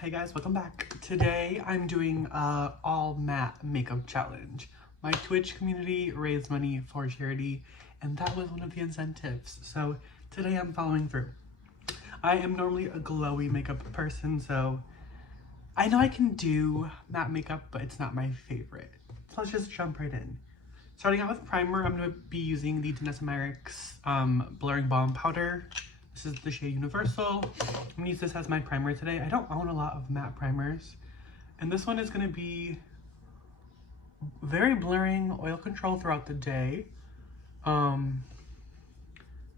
Hey guys, welcome back. Today I'm doing a all matte makeup challenge. My Twitch community raised money for charity and that was one of the incentives. So today I'm following through. I am normally a glowy makeup person, so I know I can do matte makeup, but it's not my favorite. So let's just jump right in. Starting out with primer, I'm going to be using the Danessa Myricks Blurring Balm Powder. This is the shade Universal. I'm going to use this as my primer today. I don't own a lot of matte primers. And this one is going to be very blurring, oil control throughout the day. So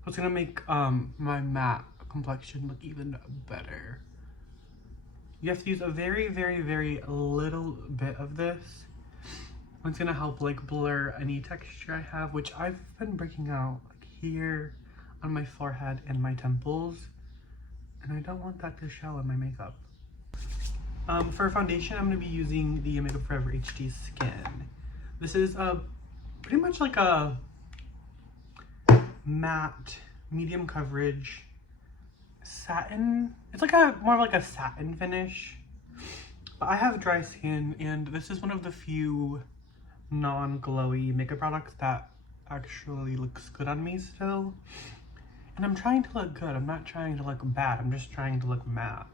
it's going to make my matte complexion look even better. You have to use a very, very, very little bit of this. It's going to help like blur any texture I have, which I've been breaking out like here on my forehead and my temples, and I don't want that to show in my makeup. For foundation, I'm going to be using the Makeup Forever HD Skin. This is pretty much like a matte, medium coverage satin. It's like more of like a satin finish. But I have dry skin, and this is one of the few non-glowy makeup products that actually looks good on me still. And I'm trying to look good. I'm not trying to look bad. I'm just trying to look matte.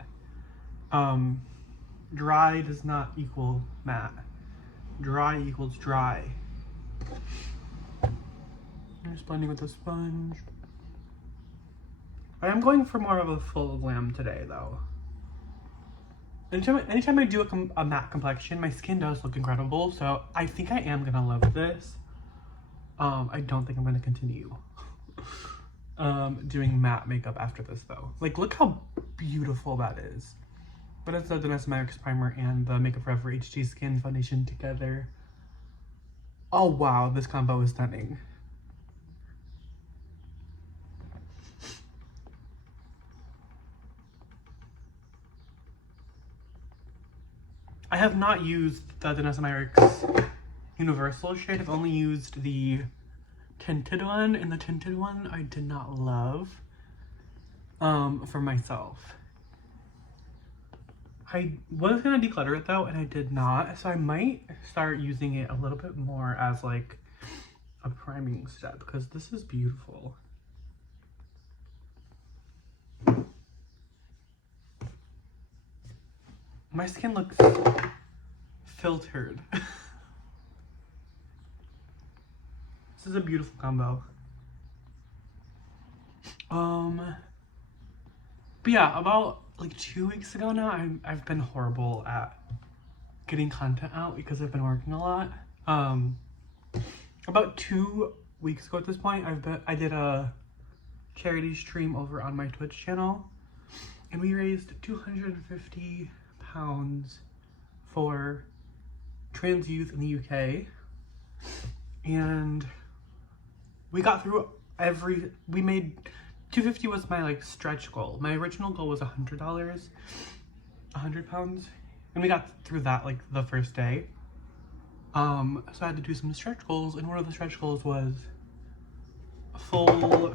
Dry does not equal matte. Dry equals dry. I'm just blending with a sponge. I am going for more of a full glam today, though. Anytime I do a matte complexion, my skin does look incredible, so I think I am gonna love this. I don't think I'm gonna continue doing matte makeup after this, though. Like, look how beautiful that is. But it's the Danessa Myricks primer and the Makeup Forever HD Skin foundation together. Oh wow, this combo is stunning. I have not used the Danessa Myricks Universal shade. I've only used the tinted one, and the tinted one I did not love for myself. I was gonna declutter it though, and I did not, so I might start using it a little bit more as like a priming step, because this is beautiful. My skin looks filtered. This is a beautiful combo. But yeah, about like 2 weeks ago now, I've been horrible at getting content out because I've been working a lot. About 2 weeks ago at this point, I did a charity stream over on my Twitch channel, and we raised £250 for trans youth in the UK, and we got through we made 250 was my like stretch goal. My original goal was £100, £100, and we got through that like the first day. So I had to do some stretch goals, and one of the stretch goals was a full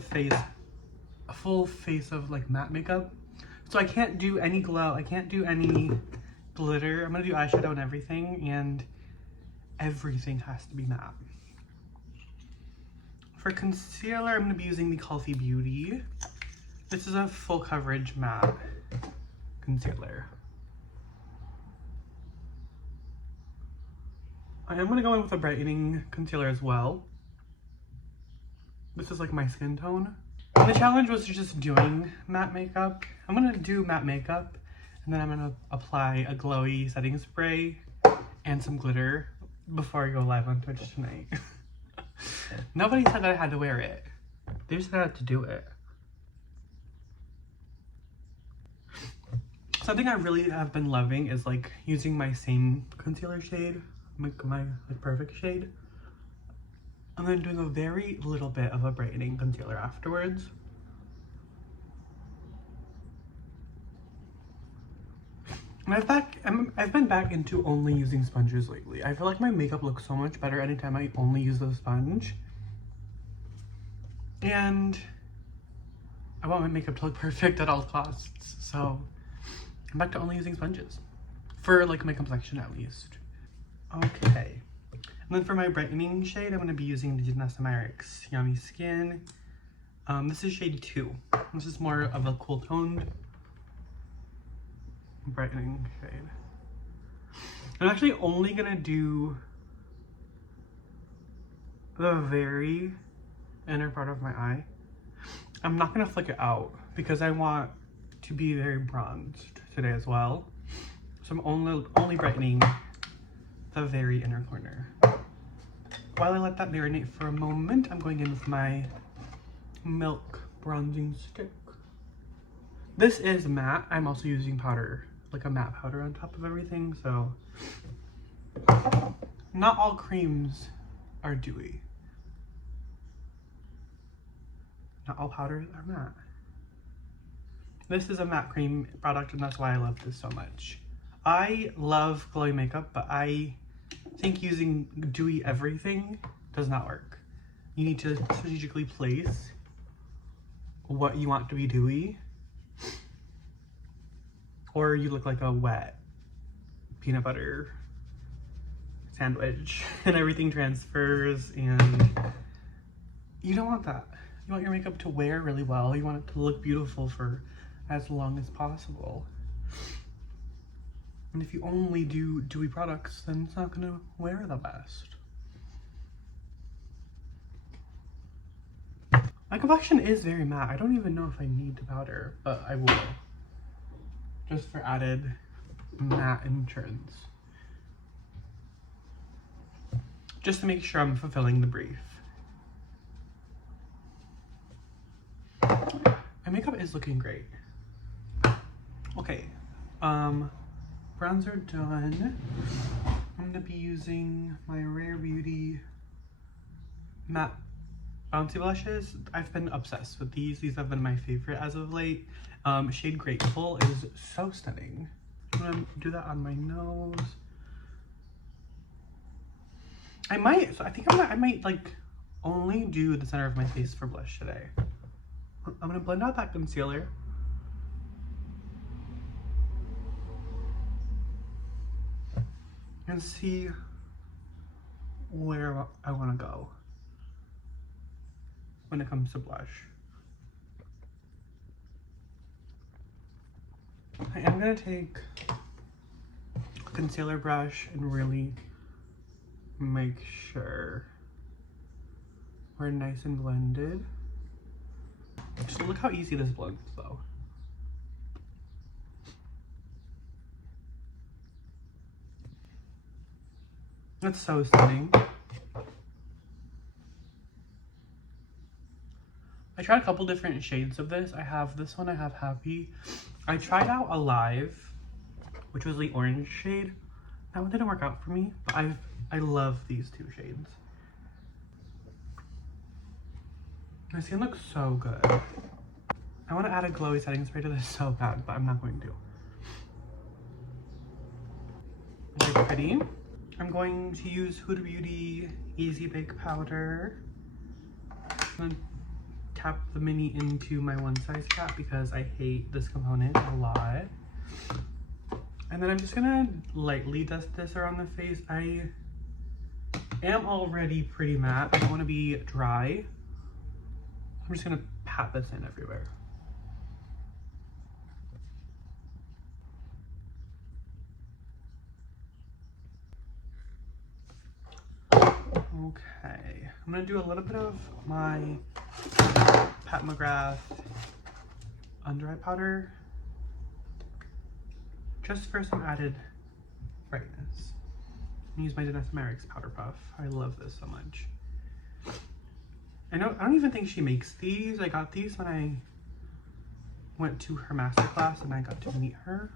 face of like matte makeup. So I can't do any glow, I can't do any glitter. I'm gonna do eyeshadow and everything, and everything has to be matte. For concealer, I'm gonna be using the Kulfi Beauty. This is a full coverage matte concealer. I am gonna go in with a brightening concealer as well. This is like my skin tone. The challenge was just doing matte makeup. I'm gonna do matte makeup, and then I'm gonna apply a glowy setting spray and some glitter before I go live on Twitch tonight. Nobody said that I had to wear it. They just said I had to do it. Something I really have been loving is like using my same concealer shade, my like perfect shade, and then doing a very little bit of a brightening concealer afterwards. And I've been back into only using sponges lately. I feel like my makeup looks so much better anytime I only use the sponge. And I want my makeup to look perfect at all costs, so I'm back to only using sponges. For like my complexion at least. Okay. And then for my brightening shade, I'm going to be using the Danessa Myricks Yummy Skin. This is shade 2. This is more of a cool toned brightening shade. I'm actually only going to do the very inner part of my eye. I'm not going to flick it out because I want to be very bronzed today as well. So I'm only brightening the very inner corner. While I let that marinate for a moment, I'm going in with my Milk bronzing stick. This is matte. I'm also using powder, like a matte powder on top of everything, so not all creams are dewy. Not all powders are matte. This is a matte cream product, and that's why I love this so much. I love glowy makeup, but I think using dewy everything does not work. You need to strategically place what you want to be dewy, or you look like a wet peanut butter sandwich and everything transfers, and you don't want that. You want your makeup to wear really well. You want it to look beautiful for as long as possible. And if you only do dewy products, then it's not gonna wear the best. My complexion is very matte. I don't even know if I need the powder, but I will. Just for added matte insurance. Just to make sure I'm fulfilling the brief. My makeup is looking great. Okay, bronzer done. I'm gonna be using my Rare Beauty matte Bouncy blushes. I've been obsessed with these. These have been my favorite as of late. Shade Grateful is so stunning. I'm gonna do that on my nose. I might like only do the center of my face for blush today. I'm gonna blend out that concealer. And see where I wanna go when it comes to blush. I am gonna take a concealer brush and really make sure we're nice and blended. Just look how easy this blends though. That's so stunning. I tried a couple different shades of this. I have this one, I have Happy. I tried out Alive, which was the orange shade. That one didn't work out for me, but I love these two shades. My skin looks so good. I want to add a glowy setting spray to this so bad, but I'm not going to. Very pretty. I'm going to use Huda Beauty Easy Bake Powder. I'm gonna tap the mini into my one size cap because I hate this component a lot. And then I'm just gonna lightly dust this around the face. I am already pretty matte. I don't want to be dry. I'm just gonna pat this in everywhere. Okay, I'm gonna do a little bit of my Pat McGrath under eye powder, just for some added brightness. I'm gonna use my Danessa Myricks powder puff. I love this so much. I don't even think she makes these. I got these when I went to her masterclass and I got to meet her.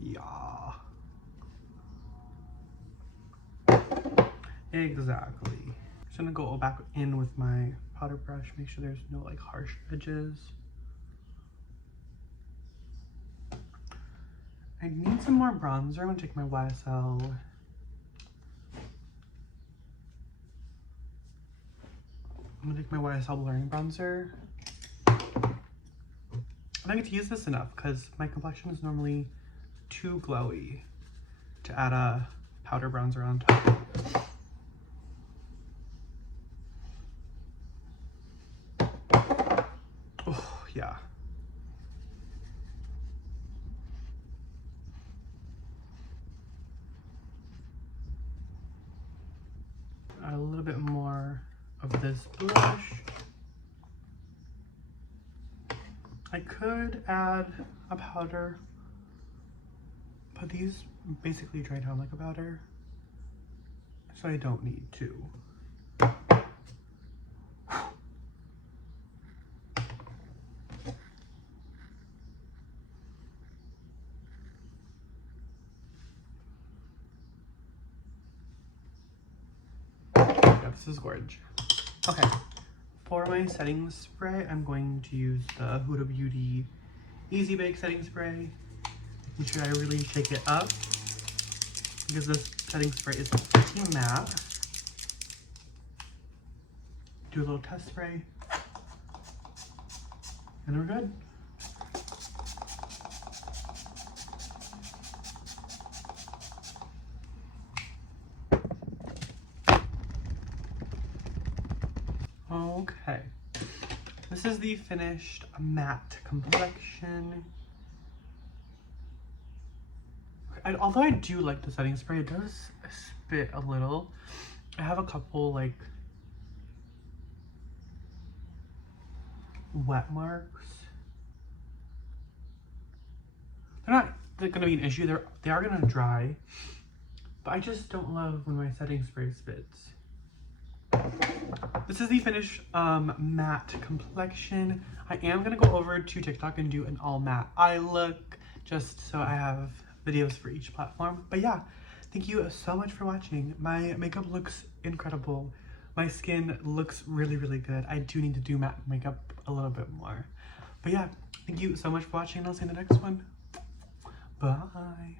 Yeah. Exactly. Just gonna go back in with my powder brush, make sure there's no like harsh edges. I need some more bronzer. I'm gonna take my YSL. I'm gonna take my YSL blurring bronzer I don't get to use this enough because my complexion is normally too glowy to add a powder bronzer on top. Oh, yeah. Add a little bit more of this blush. I could add a powder, but these basically dry down like a powder, so I don't need to. Yeah, this is gorgeous. Okay, for my setting spray, I'm going to use the Huda Beauty Easy Bake setting spray. Make sure I really shake it up because this setting spray is pretty matte. Do a little test spray, and we're good. Okay, this is the finished matte complexion. Although I do like the setting spray, it does spit a little. I have a couple like wet marks. They're not gonna be an issue. They are gonna dry, but I just don't love when my setting spray spits. This is the finished matte complexion. I am gonna go over to TikTok and do an all matte eye look, just so I have videos for each platform. But yeah, thank you so much for watching. My makeup looks incredible. My skin looks really, really good. I do need to do matte makeup a little bit more. But yeah, thank you so much for watching, and I'll see you in the next one. Bye.